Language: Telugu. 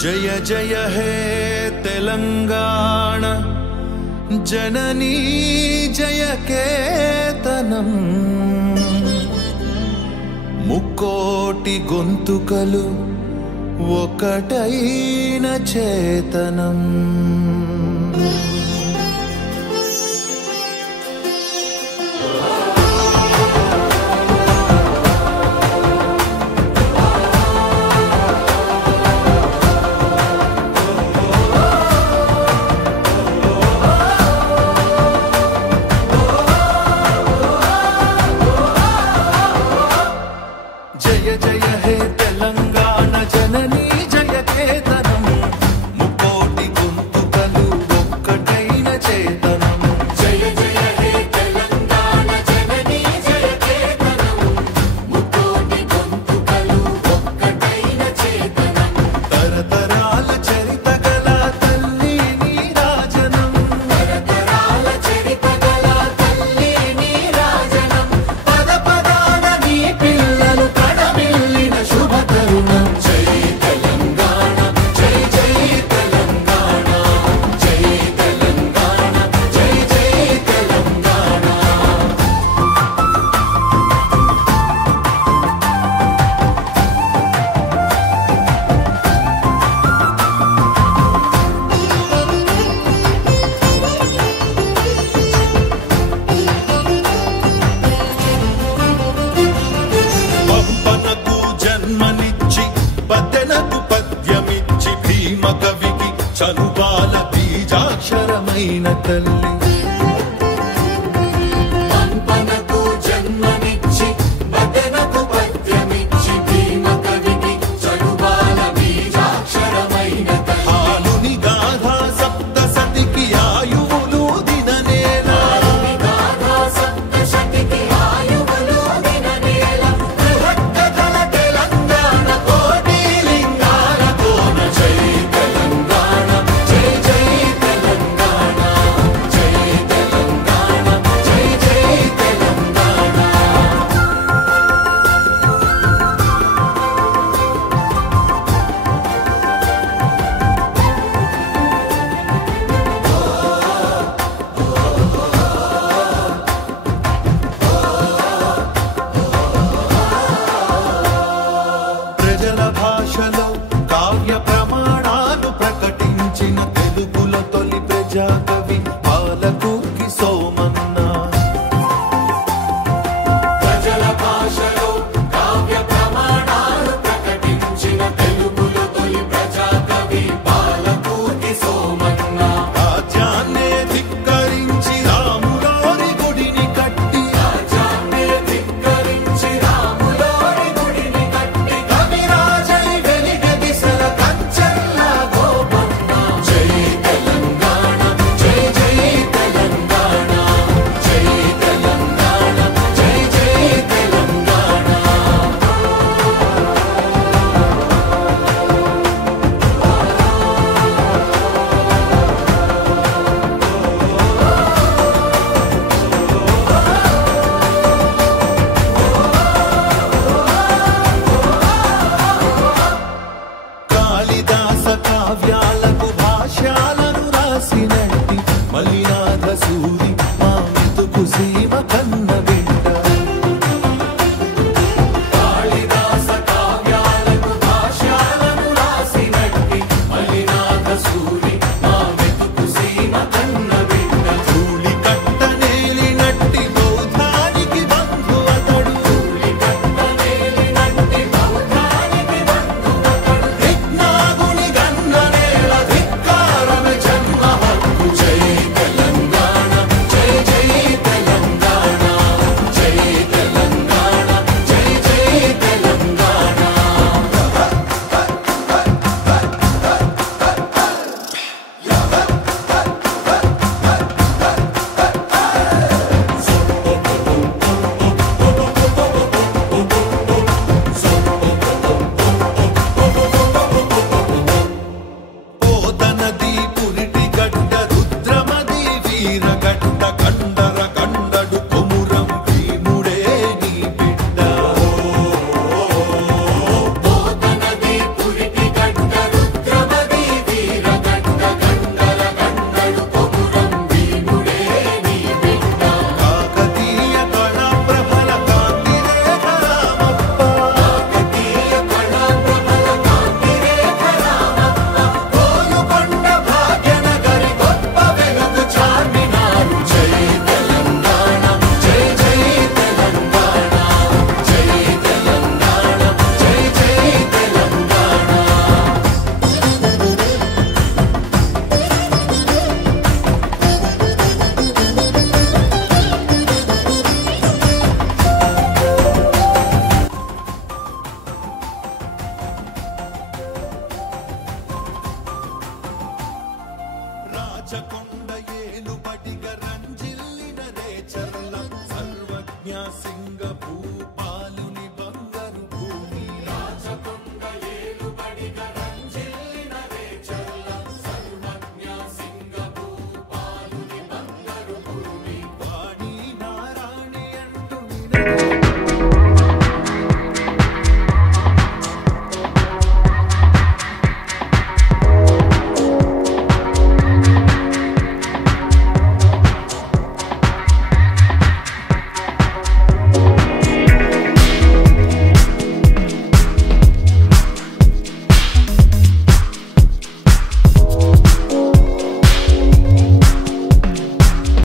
जय जय हे तेलंगाण जननी जय केतनम मुक्कोटि गोंतुकलु ఒకటైన చేతనం जय जय हे तेलंगाण जननी जय केतनम मुकोटि गोंतुकलु ఒక్కటైన చేతనం जय जय हे तेलंगाण जननी जय केतनम मुकोटि गोंतुकलु ఒక్కటైన చేతనం తరతరాల చరిత గల తల్లి నీ రాజనం తరతరాల చరిత గల తల్లి నీ రాజనం పద పదాన నీ పిల్లలు కడమిల్లిన శుభ తరుణం జై తెలంగాణ జై జై తెలంగాణ జై తెలంగాణ జై జై తెలంగాణ పంపనకు జన్మనిచ్చి పద్దెనకు పద్యమిచ్చి భీమ కవికి చనుబాల బీజాక్షరమైన తల్లి పంపనకు జన్మనిచ్చి బదనకు పద్యమిచ్చి భీమ కవికి చనుబాల బీజాక్షరమైన తల్లి హాలుని గాథా సప్త సతికి ఆయువులు దిననేలా గాథా సప్తశతికి ఆయువులు దిననేల బృహత్కథల తెలంగాణ కోటి లింగాల కోన జై తెలంగాణ జై జై తెలంగాణ జై తెలంగాణ జై జై తెలంగాణ ప్రజల భాషలో కావ్య ప్రమాణాలు ప్రకటించిన తెలుగులో తొలి ప్రజాకవి పాలకుకి సోమన్న ప్రజల భాషలో కావ్య ప్రమాణాలు ప్రకటించిన తెలుగులో తొలి ప్రజాకవి పాలకూటి సోమన్న రాజ్యాన్నే ధిక్కరించి రాములోని గుడిని కట్టి రాజ్యాన్నే ధిక్కరించి రాములోని గుడిని కట్టి కవిరాజై వెలిగ దిశల కంచెల్లా గోపన్న జై తెలంగాణ జై పంచకొండ